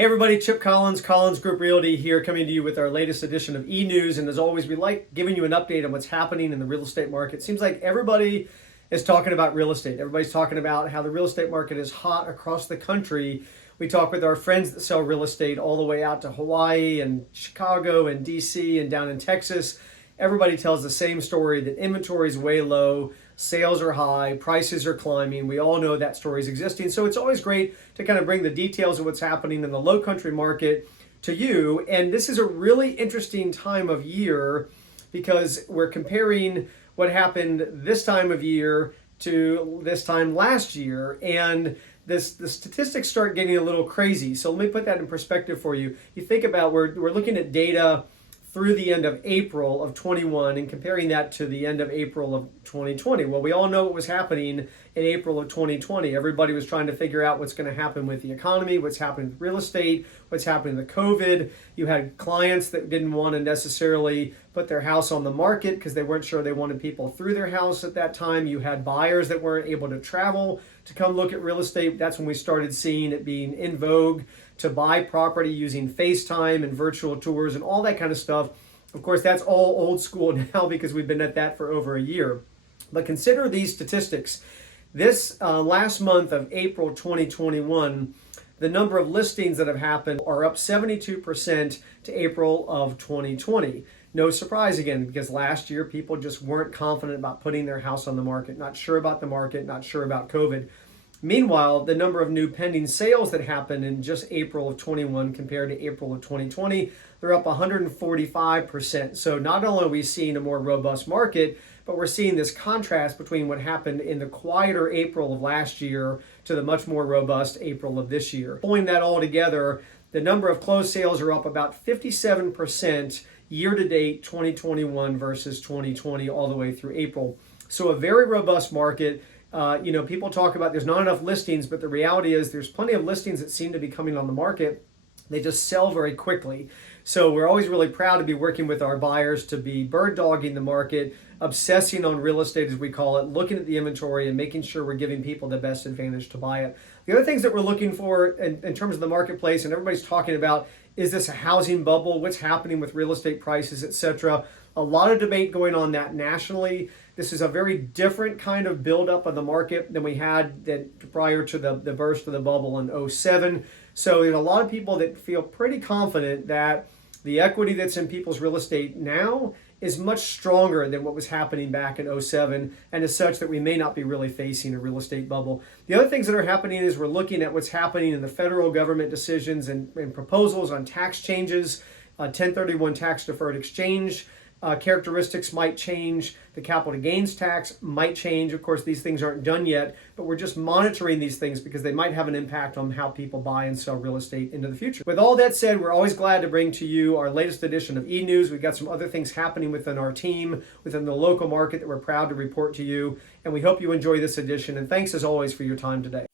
Hey everybody, Chip Collins, Collins Group Realty here, coming to you with our latest edition of E-News. And as always, we like giving you an update on what's happening in the real estate market. Seems like everybody is talking about real estate. Everybody's talking about how the real estate market is hot across the country. We talk with our friends that sell real estate all the way out to Hawaii and Chicago and DC and down in Texas. Everybody tells the same story, that inventory is way low, sales are high, prices are climbing. We all know that story is existing. So it's always great to kind of bring the details of what's happening in the low country market to you. And this is a really interesting time of year because we're comparing what happened this time of year to this time last year. And the statistics start getting a little crazy. So let me put that in perspective for you. You think about, we're looking at data through the end of April of 21 and comparing that to the end of April of 2020. Well, we all know what was happening in April of 2020. Everybody was trying to figure out what's going to happen with the economy, what's happening with real estate, what's happening with COVID. You had clients that didn't want to necessarily put their house on the market because they weren't sure they wanted people through their house at that time. You had buyers that weren't able to travel to come look at real estate. That's when we started seeing it being in vogue to buy property using FaceTime and virtual tours and all that kind of stuff. Of course, that's all old school now because we've been at that for over a year. But consider these statistics. This last month of April 2021, the number of listings that have happened are up 72% to April of 2020. No surprise again, because last year people just weren't confident about putting their house on the market, not sure about the market, not sure about COVID. Meanwhile, the number of new pending sales that happened in just April of 21 compared to April of 2020, they're up 145%. So not only are we seeing a more robust market, but we're seeing this contrast between what happened in the quieter April of last year to the much more robust April of this year. Pulling that all together, the number of closed sales are up about 57% year-to-date 2021 versus 2020 all the way through April. So a very robust market. People talk about there's not enough listings, but the reality is there's plenty of listings that seem to be coming on the market. They just sell very quickly. So we're always really proud to be working with our buyers to be bird dogging the market, obsessing on real estate as we call it, looking at the inventory and making sure we're giving people the best advantage to buy it. The other things that we're looking for in terms of the marketplace, and everybody's talking about, is this a housing bubble? What's happening with real estate prices, etc.? A lot of debate going on that nationally. This is a very different kind of buildup of the market than we had prior to the burst of the bubble in '07. So there's a lot of people that feel pretty confident that the equity that's in people's real estate now is much stronger than what was happening back in '07, and as such that we may not be really facing a real estate bubble. The other things that are happening is we're looking at what's happening in the federal government decisions and proposals on tax changes, 1031 tax deferred exchange. Characteristics might change. The capital gains tax might change. Of course, these things aren't done yet, but we're just monitoring these things because they might have an impact on how people buy and sell real estate into the future. With all that said, we're always glad to bring to you our latest edition of E-News. We've got some other things happening within our team, within the local market that we're proud to report to you, and we hope you enjoy this edition. And thanks as always for your time today.